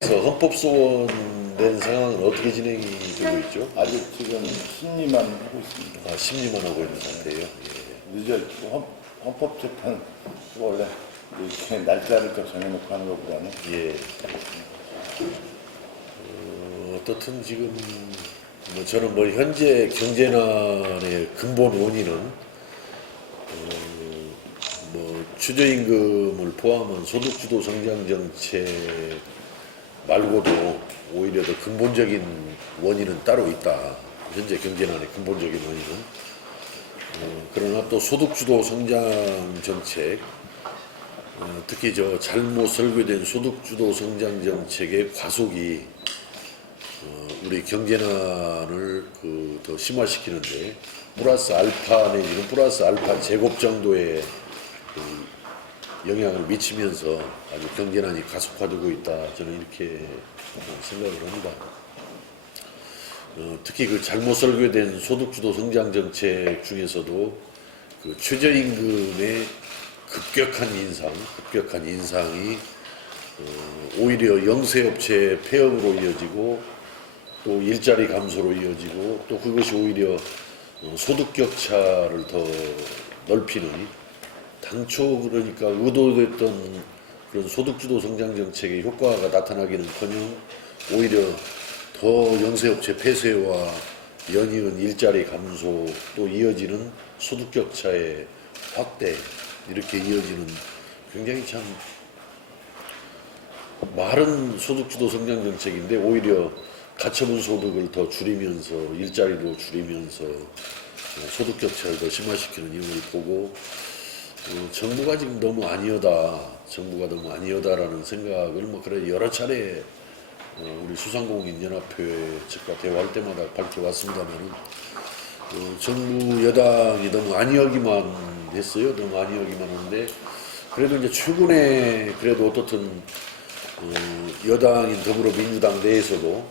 그래서 헌법소원 낸 상황은 어떻게 진행이 되고 있죠? 아직 지금 심리만 하고 있습니다. 아, 심리만 하고 있는 상태예요. 예. 늦어 헌법재판 원래 이렇게 날짜를 또 정해놓고 하는 것보다는 예. 어떻든 지금 뭐 저는 뭐 현재 경제난의 근본 원인은 뭐 최저임금을 포함한 소득주도 성장 정책 말고도 오히려 더 근본적인 원인은 따로 있다. 현재 경제난의 근본적인 원인은. 그러나 또 소득주도 성장 정책, 특히 저 잘못 설계된 소득주도 성장 정책의 과속이 우리 경제난을 더 심화시키는데 플러스 알파 내지는 플러스 알파 제곱 정도의 영향을 미치면서 아주 경제난이 가속화되고 있다. 저는 이렇게 생각을 합니다. 특히 그 잘못 설계된 소득주도 성장 정책 중에서도 그 최저임금의 급격한 인상이 오히려 영세업체 폐업으로 이어지고 또 일자리 감소로 이어지고 또 그것이 오히려 소득 격차를 더 넓히는 당초 그러니까 의도됐던 그런 소득주도 성장 정책의 효과가 나타나기는커녕 오히려 더 영세업체 폐쇄와 연이은 일자리 감소 또 이어지는 소득 격차의 확대 이렇게 이어지는 굉장히 참 마른 소득주도 성장 정책인데 오히려 가처분 소득을 더 줄이면서 일자리도 줄이면서 소득 격차를 더 심화시키는 이유를 보고 정부가 지금 너무 아니하다라는 생각을 뭐 그래 여러 차례 우리 수상공인연합회 측과 대화할 때마다 밝혀왔습니다만은 정부 여당이 너무 아니하기만 했어요. 너무 아니하기만 하는데 그래도 이제 최근에 그래도 어떻든 여당인 더불어민주당 내에서도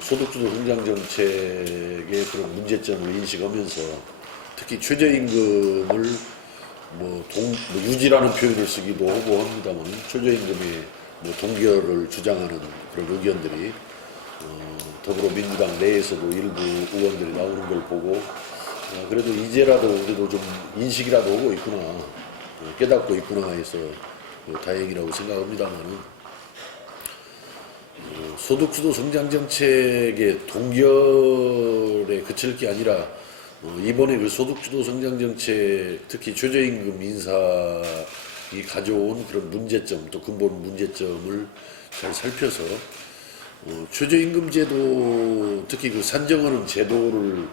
소득주도 성장 정책의 그런 문제점을 인식하면서 특히 최저임금을 뭐 유지라는 표현을 쓰기도 하고 합니다만 최저임금의 뭐 동결을 주장하는 그런 의견들이 더불어민주당 내에서도 일부 의원들이 나오는 걸 보고 그래도 이제라도 우리도 좀 인식이라도 하고 있구나 깨닫고 있구나 해서 다행이라고 생각합니다만은 소득주도 성장 정책의 동결에 그칠 게 아니라 이번에 그 소득주도 성장 정책 특히 최저임금 인상이 가져온 그런 문제점 또 근본 문제점을 잘 살펴서 최저임금 제도 특히 그 산정하는 제도를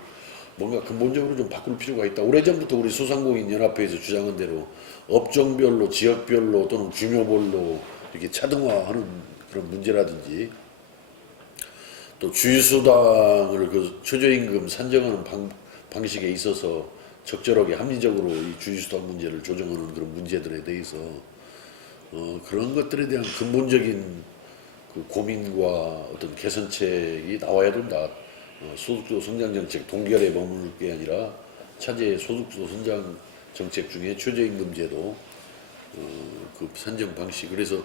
뭔가 근본적으로 좀 바꿀 필요가 있다. 오래전부터 우리 소상공인연합회에서 주장한 대로 업종별로 지역별로 또는 규모별로 이렇게 차등화하는 그런 문제라든지 또 주휴수당을 그 최저임금 산정하는 방식에 있어서 적절하게 합리적으로 이 주휴수당 문제를 조정하는 그런 문제들에 대해서 그런 것들에 대한 근본적인 그 고민과 어떤 개선책이 나와야 된다. 소득주도 성장 정책 동결에 머무를 게 아니라 차제의 소득주도 성장 정책 중에 최저임금 제도 그 산정 방식 그래서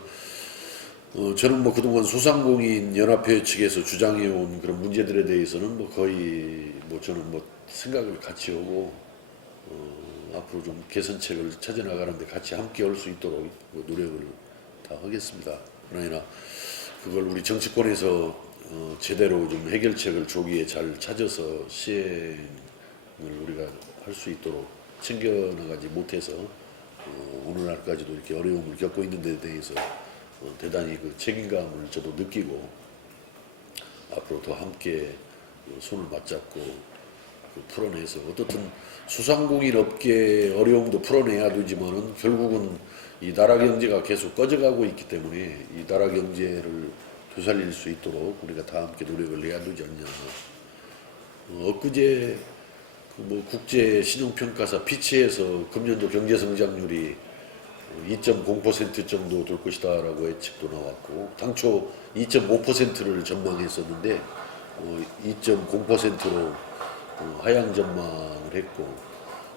저는 뭐 그동안 소상공인 연합회 측에서 주장해온 그런 문제들에 대해서는 뭐 거의 뭐 저는 뭐 생각을 같이 하고 앞으로 좀 개선책을 찾아나가는데 같이 함께 할 수 있도록 노력을 다 하겠습니다. 그러나 그걸 우리 정치권에서 제대로 좀 해결책을 조기에 잘 찾아서 시행을 우리가 할 수 있도록 챙겨나가지 못해서 오늘날까지도 이렇게 어려움을 겪고 있는 데 대해서 대단히 그 책임감을 저도 느끼고 앞으로 더 함께 손을 맞잡고 풀어내서 어떻든 소상공인 업계의 어려움도 풀어내야 되지만은 결국은 이 나라 경제가 계속 꺼져가고 있기 때문에 이 나라 경제를 되살릴 수 있도록 우리가 다 함께 노력을 해야 되지 않냐. 엊그제 뭐 국제 신용평가사 피치에서 금년도 경제 성장률이 2.0% 정도 될 것이다라고 예측도 나왔고, 당초 2.5%를 전망했었는데 2.0%로 하향 전망을 했고,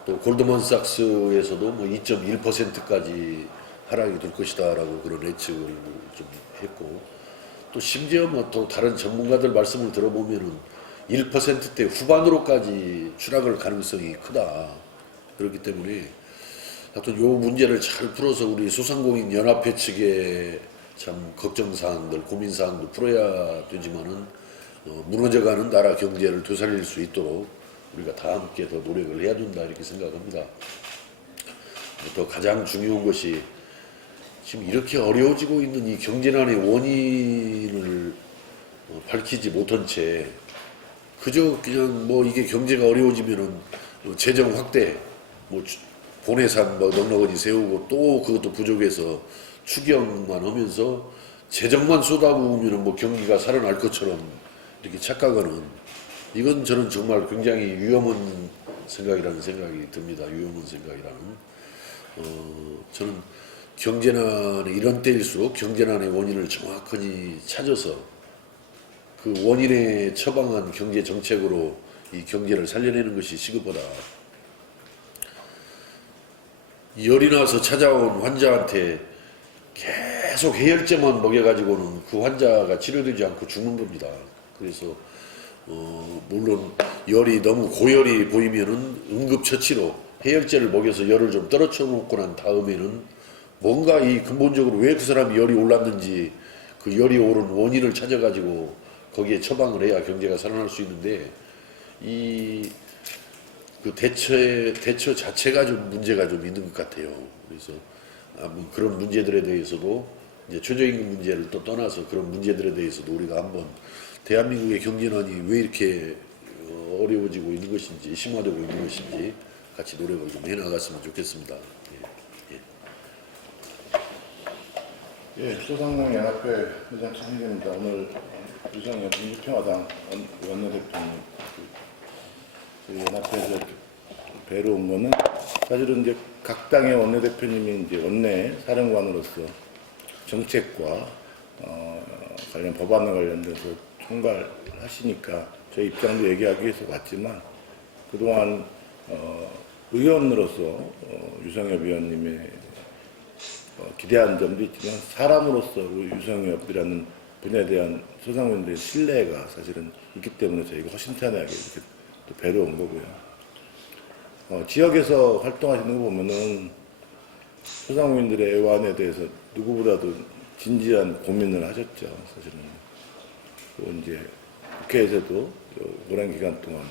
또 골드만삭스에서도 뭐 2.1%까지 하락이 될 것이다라고 그런 예측을 좀 했고, 또 심지어 뭐 또 다른 전문가들 말씀을 들어보면은 1%대 후반으로까지 추락할 가능성이 크다. 그렇기 때문에 하여튼 요 문제를 잘 풀어서 우리 소상공인 연합회 측에 참 걱정사항들, 고민사항도 풀어야 되지만은 무너져가는 나라 경제를 되살릴 수 있도록 우리가 다 함께 더 노력을 해야 된다 이렇게 생각합니다. 또 가장 중요한 것이 지금 이렇게 어려워지고 있는 이 경제난의 원인을 밝히지 못한 채 그저 그냥 뭐 이게 경제가 어려워지면은 재정 확대, 뭐 본예산 뭐 넉넉하니 세우고 또 그것도 부족해서 추경만 하면서 재정만 쏟아부으면은 뭐 경기가 살아날 것처럼 이렇게 착각하는, 이건 저는 정말 굉장히 위험한 생각이라는 생각이 듭니다. 위험한 생각이라는. 저는 경제난에 이런 때일수록 경제난의 원인을 정확하게 찾아서 그 원인에 처방한 경제 정책으로 이 경제를 살려내는 것이 시급하다. 열이 나서 찾아온 환자한테 계속 해열제만 먹여가지고는 그 환자가 치료되지 않고 죽는 겁니다. 그래서 물론 열이 너무 고열이 보이면은 응급처치로 해열제를 먹여서 열을 좀 떨어뜨려 놓고 난 다음에는 뭔가 이 근본적으로 왜 그 사람이 열이 올랐는지 그 열이 오른 원인을 찾아가지고 거기에 처방을 해야 경제가 살아날 수 있는데, 이 그 대처 자체가 좀 문제가 좀 있는 것 같아요. 그래서 뭐 그런 문제들에 대해서도 이제 최저임금 문제를 또 떠나서 그런 문제들에 대해서도 우리가 한번 대한민국의 경제난이 왜 이렇게 어려워지고 있는 것인지, 심화되고 있는 것인지 같이 노력을 좀 해나갔으면 좋겠습니다. 예, 소상공인 연합회 회장 최민규입니다. 오늘 유성현 민주평화당 원내대표님 그 연합회에서 이렇게 뵈러 온 거는 사실은 이제 각 당의 원내대표님이 이제 원내 사령관으로서 정책과 관련 법안에 관련돼서 총괄하시니까 저희 입장도 얘기하기 위해서 왔지만, 그동안 의원으로서 유성엽 의원님의 기대한 점도 있지만 사람으로서 우리 유성엽이라는 분야에 대한 소상공인들의 신뢰가 사실은 있기 때문에 저희가 허심탄회하게 이렇게 또 뵈러 온 거고요. 지역에서 활동하시는 거 보면은 소상공인들의 애환에 대해서 누구보다도 진지한 고민을 하셨죠. 사실은. 또 이제 국회에서도 오랜 기간 동안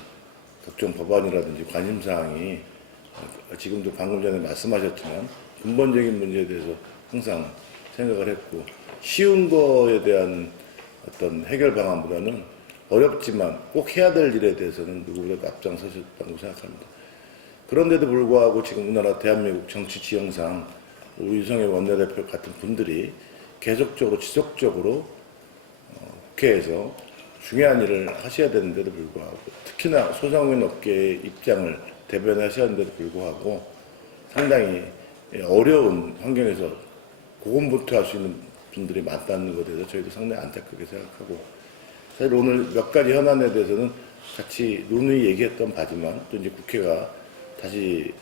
각종 법안이라든지 관심사항이 지금도 방금 전에 말씀하셨지만 근본적인 문제에 대해서 항상 생각을 했고, 쉬운 거에 대한 어떤 해결 방안보다는 어렵지만 꼭 해야 될 일에 대해서는 누구보다 앞장서셨다고 생각합니다. 그런데도 불구하고 지금 우리나라 대한민국 정치 지형상 우리 유성엽 원내대표 같은 분들이 계속적으로 지속적으로 국회에서 중요한 일을 하셔야 되는데도 불구하고, 특히나 소상공인 업계의 입장을 대변하셔야 하는데도 불구하고 상당히 어려운 환경에서 고군분투할 수 있는 분들이 많다는 것에 대해서 저희도 상당히 안타깝게 생각하고, 사실 오늘 몇 가지 현안에 대해서는 같이 논의 얘기했던 바지만 또 이제 국회가 다시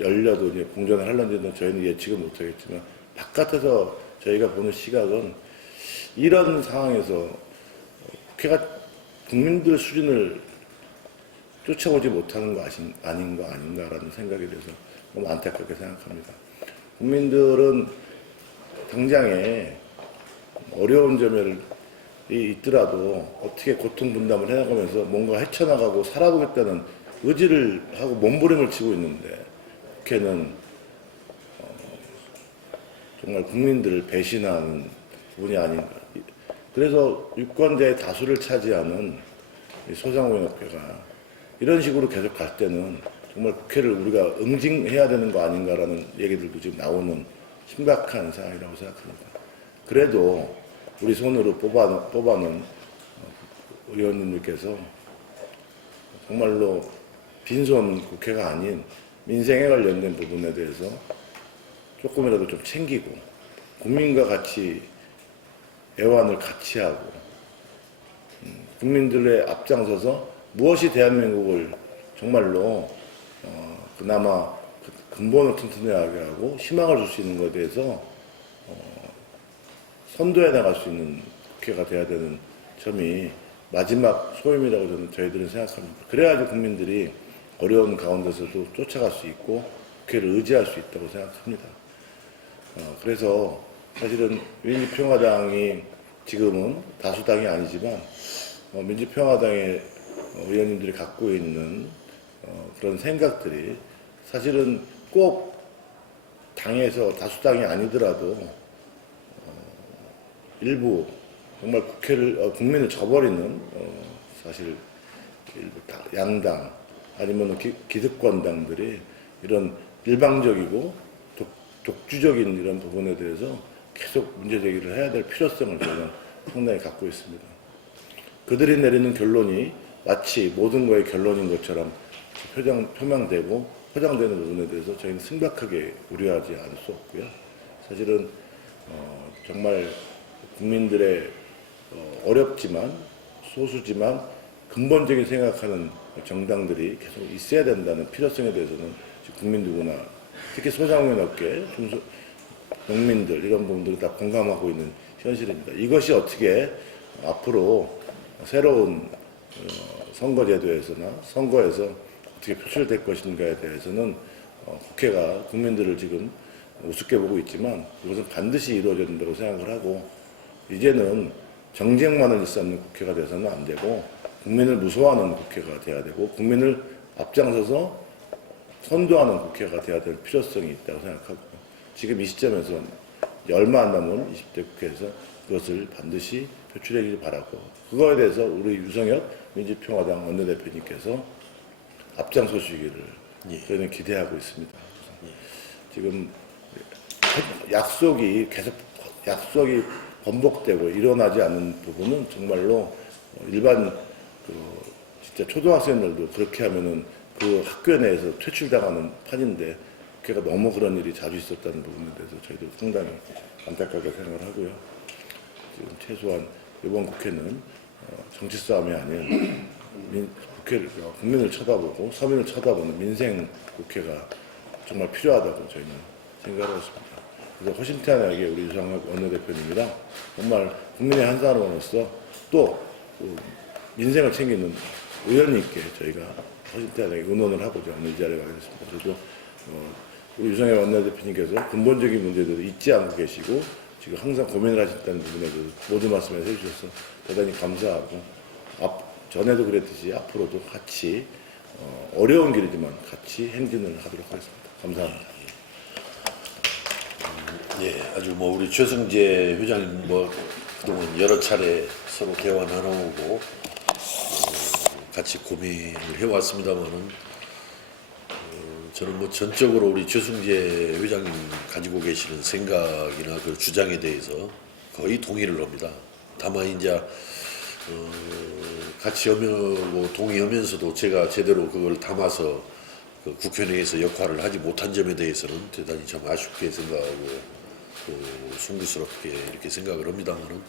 열려도 이제 공전을 하려는지는 저희는 예측을 못하겠지만, 바깥에서 저희가 보는 시각은 이런 상황에서 국회가 국민들 수준을 쫓아오지 못하는 거 아닌가라는 생각에 대해서 너무 안타깝게 생각합니다. 국민들은 당장에 어려운 점이 있더라도 어떻게 고통 분담을 해나가면서 뭔가 헤쳐나가고 살아보겠다는 의지를 하고 몸부림을 치고 있는데, 국회는 정말 국민들을 배신하는 부분이 아닌가. 그래서 유권자의 다수를 차지하는 소상공인업계가 이런 식으로 계속 갈 때는 정말 국회를 우리가 응징해야 되는 거 아닌가라는 얘기들도 지금 나오는 심각한 상황이라고 생각합니다. 그래도 우리 손으로 뽑아놓은 의원님들께서 정말로 빈손 국회가 아닌 민생에 관련된 부분에 대해서 조금이라도 좀 챙기고 국민과 같이 애완을 같이 하고 국민들의 앞장서서 무엇이 대한민국을 정말로 그나마 근본을 튼튼하게 하고 희망을 줄 수 있는 것에 대해서 선도해 나갈 수 있는 국회가 돼야 되는 점이 마지막 소임이라고 저희들은 생각합니다. 그래야지 국민들이 어려운 가운데서도 쫓아갈 수 있고 국회를 의지할 수 있다고 생각합니다. 그래서 사실은 민주평화당이 지금은 다수당이 아니지만 민주평화당의 의원님들이 갖고 있는 그런 생각들이 사실은 꼭 당에서 다수당이 아니더라도 일부 정말 국민을 저버리는 사실 일부 양당 아니면 기득권당들이 이런 일방적이고 독주적인 이런 부분에 대해서 계속 문제 제기를 해야 될 필요성을 저는 상당히 갖고 있습니다. 그들이 내리는 결론이 마치 모든 거의 결론인 것처럼 표명되고 포장되는 부분에 대해서 저희는 심각하게 우려하지 않을 수 없고요. 사실은 정말 국민들의 어렵지만 소수지만 근본적인 생각하는 정당들이 계속 있어야 된다는 필요성에 대해서는 국민 누구나 특히 소상공인 업계, 농민들 이런 부분들이 다 공감하고 있는 현실입니다. 이것이 어떻게 앞으로 새로운 선거제도에서나 선거에서 어떻게 표출될 것인가에 대해서는 국회가 국민들을 지금 우습게 보고 있지만 이것은 반드시 이루어져야 된다고 생각을 하고 이제는 정쟁만을 일삼는 국회가 돼서는 안 되고 국민을 무서워하는 국회가 돼야 되고 국민을 앞장서서 선도하는 국회가 돼야 될 필요성이 있다고 생각하고 지금 이 시점에서 얼마 안 남은 20대 국회에서 그것을 반드시 표출하길 바라고 그거에 대해서 우리 유성엽 민주평화당 원내대표님께서 앞장서시기를 저희는 기대하고 있습니다. 지금 약속이 번복되고 일어나지 않는 부분은 정말로 일반 진짜 초등학생들도 그렇게 하면은 그 학교 내에서 퇴출당하는 판인데 국회가 너무 그런 일이 자주 있었다는 부분에 대해서 저희도 상당히 안타깝게 생각을 하고요. 지금 최소한 이번 국회는 정치 싸움이 아닌 국민을 쳐다보고 서민을 쳐다보는 민생 국회가 정말 필요하다고 저희는 생각을 했습니다. 그래서 허심탄회하게 우리 유성엽 원내대표님이랑 정말 국민의 한 사람으로서 또 민생을 챙기는 의원님께 저희가 허심탄회하게 의논을 하고자 오늘 이 자리에 가게 됐습니다. 그래도 우리 유성엽 원내대표님께서 근본적인 문제들을 잊지 않고 계시고 지금 항상 고민을 하셨다는 부분에 대해서 모든 말씀을 해주셔서 대단히 감사하고 전에도 그랬듯이 앞으로도 같이 어려운 길이지만 같이 행진을 하도록 하겠습니다. 감사합니다. 예, 아주 우리 최승재 회장님 그동안 여러 차례 서로 대화 나눠오고 같이 고민을 해왔습니다만은 저는 전적으로 우리 최승재 회장님 가지고 계시는 생각이나 그 주장에 대해서 거의 동의를 합니다. 다만 이제 같이 동의하면서도 제가 제대로 그걸 담아서 그 국회 내에서 역할을 하지 못한 점에 대해서는 대단히 좀 아쉽게 생각하고 송구스럽게 이렇게 생각을 합니다만은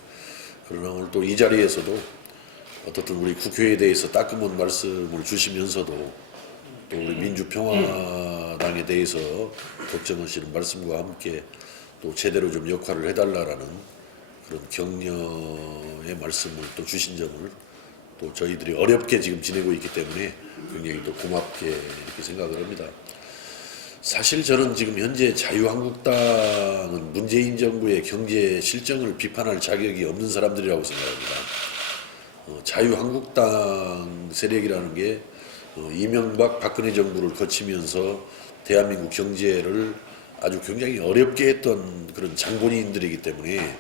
그러나 오늘 또 이 자리에서도 어떻든 우리 국회에 대해서 따끔한 말씀을 주시면서도 또 우리 민주평화당에 대해서 걱정하시는 말씀과 함께 또 제대로 좀 역할을 해달라라는 그런 격려의 말씀을 또 주신 점을 또 저희들이 어렵게 지금 지내고 있기 때문에 굉장히 또 고맙게 이렇게 생각을 합니다. 사실 저는 지금 현재 자유한국당은 문재인 정부의 경제 실정을 비판할 자격이 없는 사람들이라고 생각합니다. 자유한국당 세력이라는 게 이명박 박근혜 정부를 거치면서 대한민국 경제를 아주 굉장히 어렵게 했던 그런 장본인들이기 때문에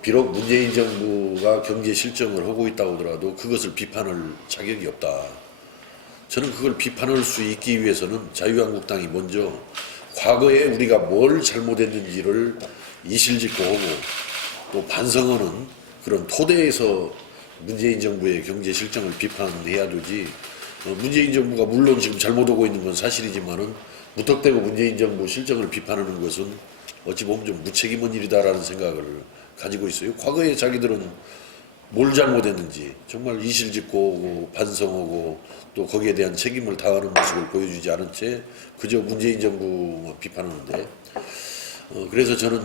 비록 문재인 정부가 경제 실정을 하고 있다고 하더라도 그것을 비판할 자격이 없다. 저는 그걸 비판할 수 있기 위해서는 자유한국당이 먼저 과거에 우리가 뭘 잘못했는지를 이실직고 하고 또 반성하는 그런 토대에서 문재인 정부의 경제 실정을 비판해야 되지. 문재인 정부가 물론 지금 잘못하고 있는 건 사실이지만은 무턱대고 문재인 정부 실정을 비판하는 것은 어찌 보면 좀 무책임한 일이다라는 생각을 가지고 있어요. 과거에 자기들은 뭘 잘못했는지 정말 이실직고 오고 반성하고 또 거기에 대한 책임을 다하는 모습을 보여주지 않은 채 그저 문재인 정부만 비판하는데, 그래서 저는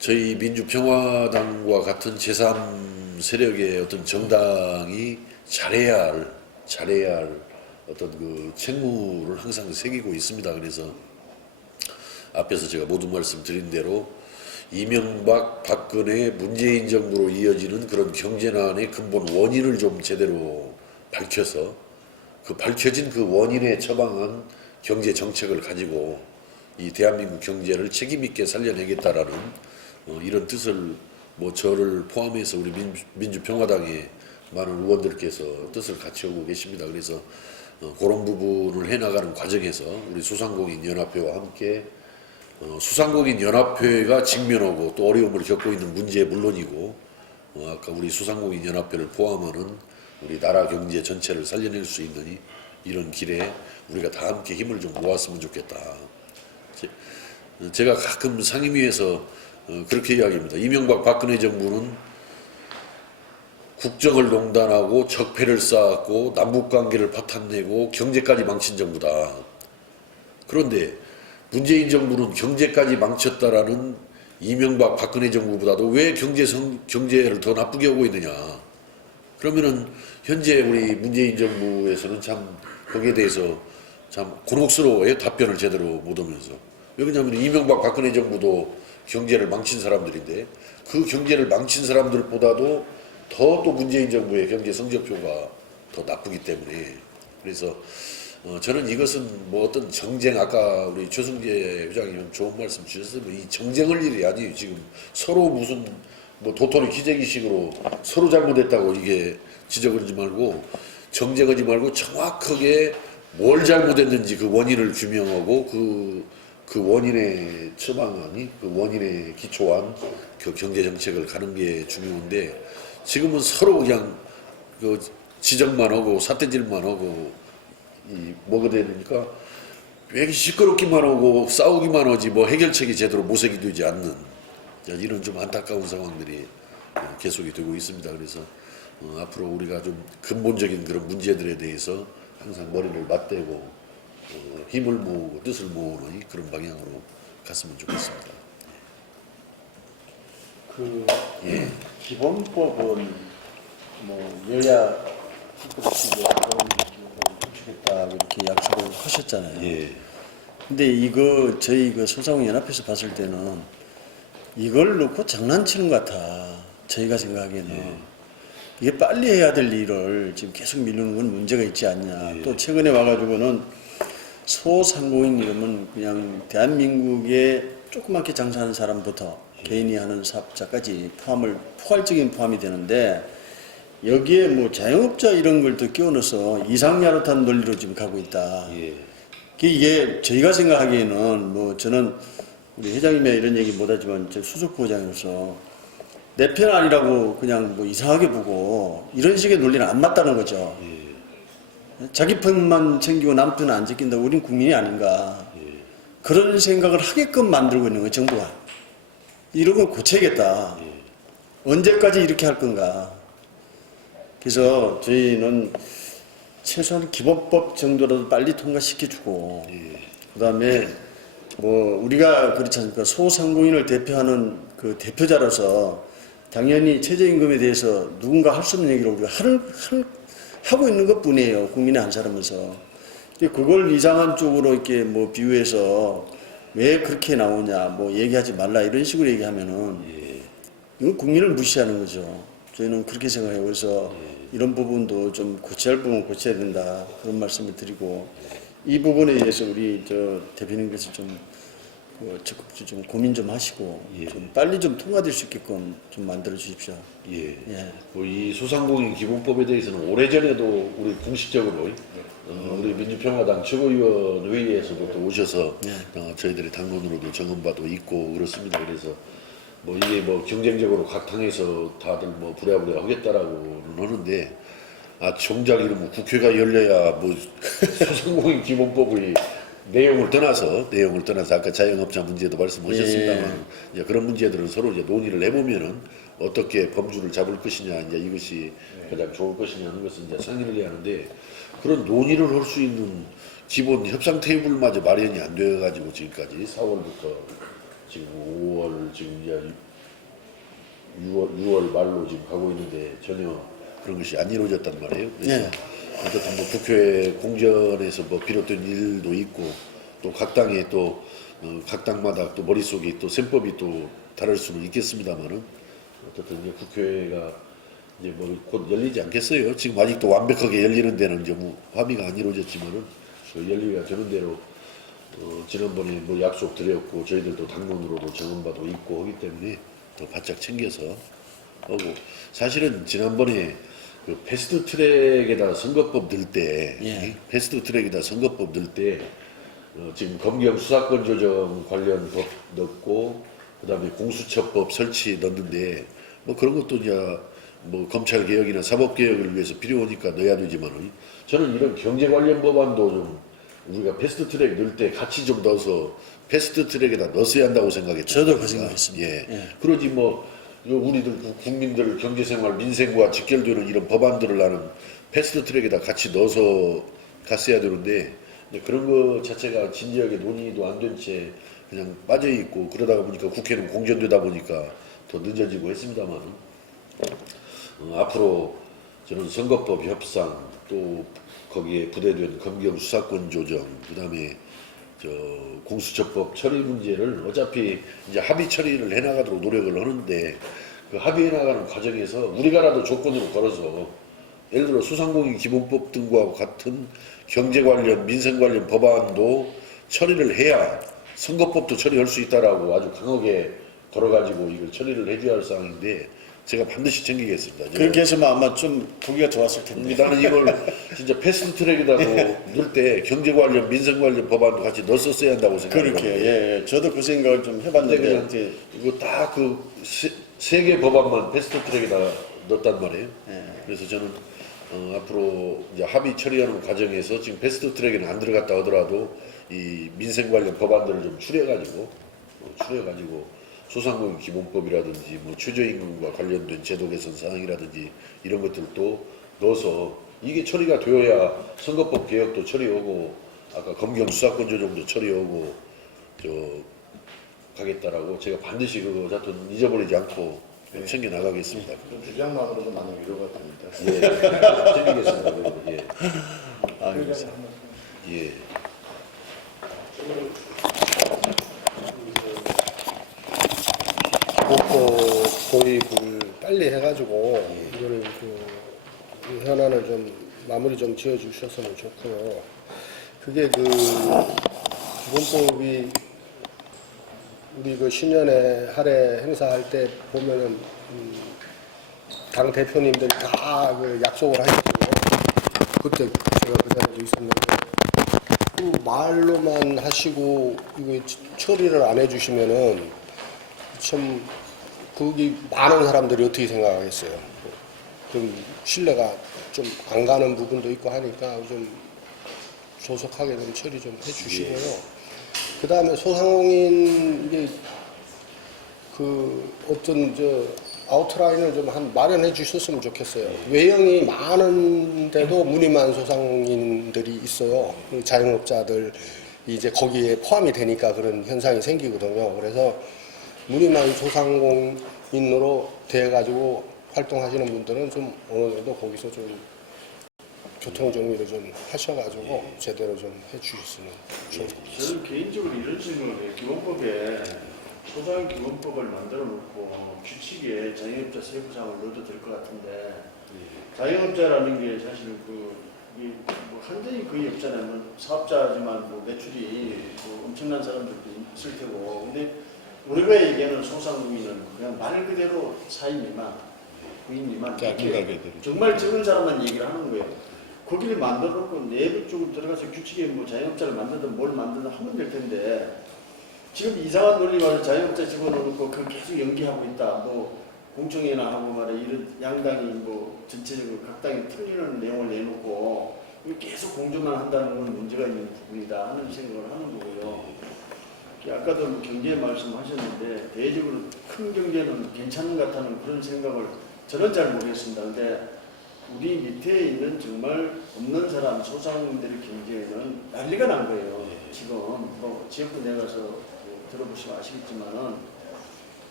저희 민주평화당과 같은 제3 세력의 어떤 정당이 잘해야 할 어떤 그 책무를 항상 새기고 있습니다. 그래서 앞에서 제가 모든 말씀 드린 대로 이명박, 박근혜, 문재인 정부로 이어지는 그런 경제난의 근본 원인을 좀 제대로 밝혀서 그 밝혀진 그 원인에 처방한 경제 정책을 가지고 이 대한민국 경제를 책임있게 살려내겠다라는 이런 뜻을 뭐 저를 포함해서 우리 민주평화당의 많은 의원들께서 뜻을 같이 하고 계십니다. 그래서 그런 부분을 해나가는 과정에서 우리 소상공인연합회와 함께 소상공인연합회가 직면하고 또 어려움을 겪고 있는 문제 물론이고 아까 우리 소상공인연합회를 포함하는 우리 나라 경제 전체를 살려낼 수 있는 이런 길에 우리가 다 함께 힘을 좀 모았으면 좋겠다. 제가 가끔 상임위에서 그렇게 이야기합니다. 이명박 박근혜 정부는 국정을 농단하고 적폐를 쌓았고 남북관계를 파탄내고 경제까지 망친 정부다. 그런데 문재인 정부는 경제까지 망쳤다라는 이명박 박근혜 정부보다도 왜 경제를 더 나쁘게 하고 있느냐. 그러면은 현재 우리 문재인 정부에서는 참 거기에 대해서 참 곤혹스러워요. 답변을 제대로 못하면서. 왜냐하면 이명박 박근혜 정부도 경제를 망친 사람들인데 그 경제를 망친 사람들보다도 더 또 문재인 정부의 경제 성적표가 더 나쁘기 때문에, 그래서 저는 이것은 뭐 어떤 정쟁, 아까 우리 최승재 회장님 좋은 말씀 주셨어요. 이 정쟁할 일이 아니에요. 지금 서로 무슨 뭐 도토리 기재기식으로 서로 잘못했다고 이게 지적하지 말고 정쟁하지 말고 정확하게 뭘 잘못했는지 그 원인을 규명하고 그 원인에 처방하니 그 원인에 기초한 그 경제 정책을 가는 게 중요한데, 지금은 서로 그냥 그 지적만 하고 삿대질만 하고 뭐가 되니까 왜 시끄럽기만 하고 싸우기만 하지 뭐 해결책이 제대로 모색이 되지 않는 이런 좀 안타까운 상황들이 계속이 되고 있습니다. 그래서 앞으로 우리가 좀 근본적인 그런 문제들에 대해서 항상 머리를 맞대고 힘을 모으고 뜻을 모으는 그런 방향으로 갔으면 좋겠습니다. 기본법은 뭐 여야 후보들이 구축했다 이렇게 약속을 하셨잖아요. 예. 근데 이거 저희 그 소상공인연합회에서 봤을 때는 이걸 놓고 장난치는 것 같아. 저희가 생각하기에는. 이게 빨리 해야 될 일을 지금 계속 미루는 건 문제가 있지 않냐. 또 최근에 와가지고는 소상공인 이러면 그냥 대한민국에 조그맣게 장사하는 사람부터 개인이 하는 사업자까지 포괄적인 포함이 되는데, 여기에 뭐 자영업자 이런 걸 더 끼워 넣어서 이상야릇한 논리로 지금 가고 있다. 이게 저희가 생각하기에는 뭐 저는 우리 회장님이 이런 얘기 못하지만 저 수석부장으로서 내 편 아니라고 그냥 뭐 이상하게 보고 이런 식의 논리는 안 맞다는 거죠. 자기 편만 챙기고 남 편은 안 지킨다. 우린 국민이 아닌가. 그런 생각을 하게끔 만들고 있는 거예요, 정부가. 이런 걸 고쳐야겠다. 언제까지 이렇게 할 건가. 그래서 저희는 최소한 기본법 정도라도 빨리 통과시켜주고, 그 다음에 뭐 우리가 그렇지 않습니까? 소상공인을 대표하는 그 대표자로서 당연히 최저임금에 대해서 누군가 할 수 없는 얘기를 우리가 하고 있는 것 뿐이에요. 국민의 한 사람으로서. 그걸 이상한 쪽으로 이렇게 뭐 비유해서 왜 그렇게 나오냐, 뭐 얘기하지 말라 이런 식으로 얘기하면은 이건 국민을 무시하는 거죠. 저희는 그렇게 생각해요. 그래서 이런 부분도 좀 고쳐야 할 부분 고쳐야 된다. 그런 말씀을 드리고, 이 부분에 대해서 우리 저 대표님께서 좀 적극적으로 좀 고민 좀 하시고 좀 빨리 좀 통과될 수 있게끔 좀 만들어 주십시오. 이 소상공인 기본법에 대해서는 오래전에도 우리 공식적으로 우리 민주평화당 최고위원 회의에서도 또 오셔서 저희들의 당론으로도 정언바도 있고 그렇습니다. 그래서 뭐 이게 뭐 경쟁적으로 각 당에서 다들 뭐 부랴부랴 하겠다라고는 하는데 정작 이러면 국회가 열려야 뭐 소상공인 기본법의 내용을 떠나서 아까 자영업자 문제도 말씀하셨습니다만 이제 그런 문제들은 서로 이제 논의를 해보면은 어떻게 범주를 잡을 것이냐 이제 이것이 가장 좋을 것이냐 하는 것은 이제 상의를 해야 하는데 그런 논의를 할 수 있는 기본 협상 테이블마저 마련이 안 되어가지고 지금까지 4월부터 지금 5월 지금 이제 6월 말로 지금 가고 있는데 전혀 그런 것이 안 이루어졌단 말이에요. 그래서 어쨌든 뭐 국회 공전에서 뭐 비롯된 일도 있고 또 각 당에 또 각 당마다 또 머릿속에 또 셈법이 또 다를 수는 있겠습니다만은 어쨌든 이제 국회가 이제 뭐 곧 열리지 않겠어요. 지금 아직도 완벽하게 열리는 데는 이제 뭐 합의가 안 이루어졌지만은 열리가 되는 대로 지난번에 뭐 약속 드렸고 저희들도 당론으로도 정한 바도 있고 하기 때문에 더 바짝 챙겨서 하고 사실은 지난번에 그 패스트 트랙에다 선거법 넣을 때 패스트 트랙에다 선거법 넣을 때 지금 검경 수사권 조정 관련 법 넣고 그다음에 공수처법 설치 넣는데 뭐 그런 것도 이제 뭐 검찰 개혁이나 사법 개혁을 위해서 필요하니까 넣어야 되지만은 저는 이런 경제 관련 법안도 좀 우리가 패스트 트랙 넣을 때 같이 좀 넣어서 패스트 트랙에다 넣었어야 한다고 생각했죠. 저도 그 생각했습니다. 그러지 뭐 우리들 국민들 경제생활 민생과 직결되는 이런 법안들을 나는 패스트 트랙에다 같이 넣어서 갔어야 되는데 그런 거 자체가 진지하게 논의도 안 된 채 그냥 빠져 있고 그러다가 보니까 국회는 공전되다 보니까 더 늦어지고 했습니다만 앞으로 저는 선거법 협상 또 거기에 부대된 검경 수사권 조정 그다음에 공수처법 처리 문제를 어차피 이제 합의 처리를 해나가도록 노력을 하는데 그 합의해 나가는 과정에서 우리가라도 조건으로 걸어서 예를 들어 소상공인 기본법 등과 같은 경제 관련 민생 관련 법안도 처리를 해야 선거법도 처리할 수 있다라고 아주 강하게 걸어가지고 이걸 처리를 해줘야 할 상황인데 제가 반드시 챙기겠습니다. 그렇게 해서만 아마 좀 보기가 좋았을 텐데. 나는 이걸 진짜 패스트 트랙에다도 넣을 때 경제 관련 민생 관련 법안도 같이 넣었어야 한다고 생각합니다. 그렇게 저도 그 생각을 좀 해봤는데 그냥 이거 딱 그 세 개 법안만 패스트 트랙에다 넣었단 말이에요. 그래서 저는 앞으로 이제 합의 처리하는 과정에서 지금 패스트 트랙에는 안 들어갔다 하더라도 이 민생 관련 법안들을 좀 추려가지고 소상공인 기본법이라든지 뭐 최저임금과 관련된 제도 개선 사항이라든지 이런 것들도 넣어서 이게 처리가 되어야 선거법 개혁도 처리하고 아까 검경 수사권 조정도 처리하고 가겠다라고 제가 반드시 그거 하여튼 잊어버리지 않고 챙겨 나가겠습니다. 주장만으로도 많은 위로가 됩니다. 예, 챙기겠습니다. 그리고 예. 예. 기본법 도입을 빨리 해가지고 이거를 이 현안을 좀 마무리 좀 지어주셨으면 좋고요. 그게 그 기본법이 우리 그 신년회 할애 행사할 때 보면은 당 대표님들이 다 그 약속을 하셨거든요. 그때 제가 그 자리에 있었는데 그 말로만 하시고 이거 처리를 안 해주시면은 참 거기 많은 사람들이 어떻게 생각하겠어요. 좀 신뢰가 좀 안 가는 부분도 있고 하니까 좀 조속하게 좀 처리 좀 해주시고요. 그 다음에 소상공인 이게 그 어떤 아웃라인을 좀 한 마련해 주셨으면 좋겠어요. 외형이 많은데도 무늬만 소상인들이 있어요. 자영업자들 이제 거기에 포함이 되니까 그런 현상이 생기거든요. 그래서 무늬만 소상공인으로 돼가지고 활동하시는 분들은 좀 어느 정도 거기서 좀 교통 정리를 좀 하셔가지고 제대로 좀 해주셨으면 좋겠습니다. 저는 개인적으로 이런 생각을 해요. 기본법에 소상인 기본법을 만들어 놓고 규칙에 자영업자 세부사항을 넣어도 될 것 같은데 자영업자라는 게 사실 뭐 한정이 거의 없잖아요. 뭐 사업자지만 뭐 매출이 뭐 엄청난 사람들도 있을 테고 근데 우리가 얘기하는 소상공인은 그냥 말 그대로 4인 미만, 9인 미만 정말 적은 사람만 얘기를 하는 거예요. 거기를 만들어 놓고 내부 쪽으로 들어가서 규칙에 뭐 자영업자를 만들든 뭘 만들든 하면 될 텐데 지금 이상한 논리만 자영업자 집어넣고 그 계속 연기하고 있다. 뭐 공청회나 하고 말해 이런 양당이 뭐 전체적으로 각 당이 틀리는 내용을 내놓고 계속 공조만 한다는 건 문제가 있는 부분이다 하는 생각을 하는 거고요. 아까도 뭐 경제 말씀하셨는데 대외적으로 큰 경제는 괜찮은 것 같다는 그런 생각을 저는 잘 모르겠습니다. 근데 우리 밑에 있는 정말 없는 사람 소상공인들의 경제에는 난리가 난 거예요. 지금 뭐 지역구 내가서 들어보시면 아시겠지만은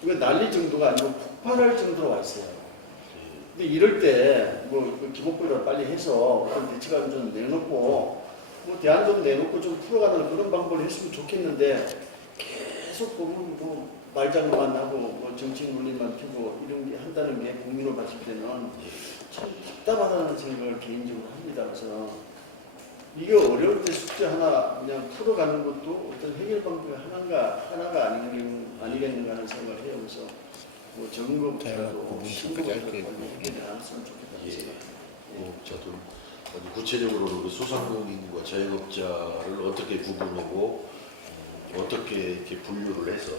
이거 난리 정도가 아니고 폭발할 정도로 와 있어요. 근데 이럴 때뭐 기본법을 빨리 해서 어떤 대책안 좀 내놓고 뭐 대안 좀 내놓고 좀 풀어가는 그런 방법을 했으면 좋겠는데 계속 보면 뭐 말장난만 하고 뭐 정치 논리만 펴고 이런 게 한다는 게 국민으로 봤을 때는 참 답답하다는 생각을 개인적으로 합니다. 그래서 이게 어려울 때 숙제 하나 그냥 풀어가는 것도 어떤 해결 방법이 하나가 아니겠는가 하는 생각을 해요. 그래서 뭐 점검부터라도 신고를 해결이 나왔으면 좋겠다는 생각. 저도 아주 구체적으로 그 소상공인과 자영업자를 어떻게 구분하고 어떻게 이렇게 분류를 해서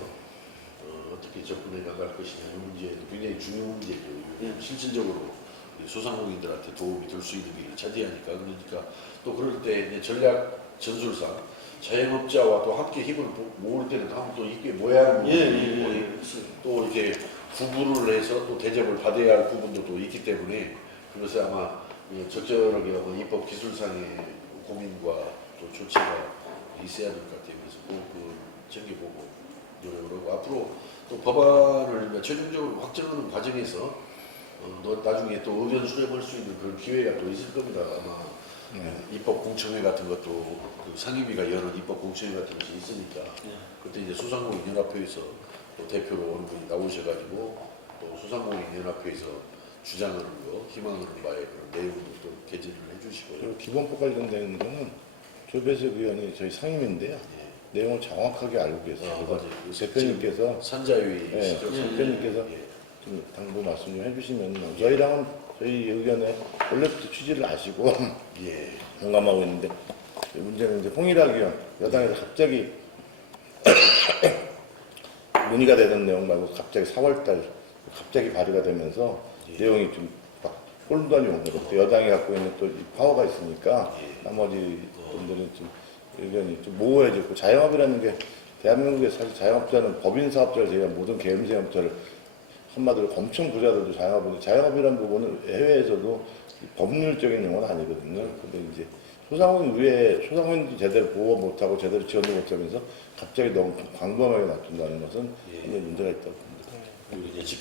어떻게 접근해 나갈 것이냐 이 문제도 굉장히 중요한 문제죠. 실질적으로 소상공인들한테 도움이 될 수 있는 길을 차지하니까. 그러니까 또 그럴 때 이제 전략 전술상 자영업자와 또 함께 힘을 모을 때는 한번 또 이게 뭐야 하는 부분이 또 이렇게 구분을 해서 또 대접을 받아야 할 부분도 또 있기 때문에 그것을 아마 적절하게 입법 기술상의 고민과 또 조치가 있어야 될 것 같아요. 그래서 꼭 챙겨보고 노력을 하고 앞으로 또 법안을 최종적으로 확정하는 과정에서 나중에 또 의견 수렴할 수 있는 그런 기회가 또 있을 겁니다. 아마 입법 공청회 같은 것도 그 상임위가 여는 입법 공청회 같은 것이 있으니까 그때 이제 소상공인 연합회에서 또 대표로 어느 분이 나오셔가지고 또 소상공인 연합회에서 주장하는 거, 희망하는 바에 그런 내용도 또 개진을 해주시고요. 그리고 기본법 관련된 거는 조배석 의원이 저희 상임인데요. 내용을 정확하게 알고 계세요. 그래서 맞아요. 대표님께서 산자위 대표님께서 좀 당부 말씀 좀 해주시면 저희랑은 저희 의견에 원래부터 취지를 아시고 공감하고 있는데 문제는 이제 홍일학 의원 여당에서 갑자기 논의가 되던 내용 말고 갑자기 4월달 갑자기 발의가 되면서 내용이 좀 막 혼돈이 온 거죠. 여당이 갖고 있는 또 파워가 있으니까 나머지 분들은 좀 의견이 좀 모호해졌고 자영업이라는 게 대한민국에 사실 자영업자는 법인 사업자를 제외한 모든 개인 사업자를 한마디로 엄청 부자들도 자영업인데 자영업이라는 부분은 해외에서도 법률적인 용어는 아니거든요. 근데 이제 소상공인도 제대로 보호 못하고 제대로 지원도 못하면서 갑자기 너무 광범하게 놔둔다는 것은 굉장히 문제가 있다고 봅니다. 그리고 이제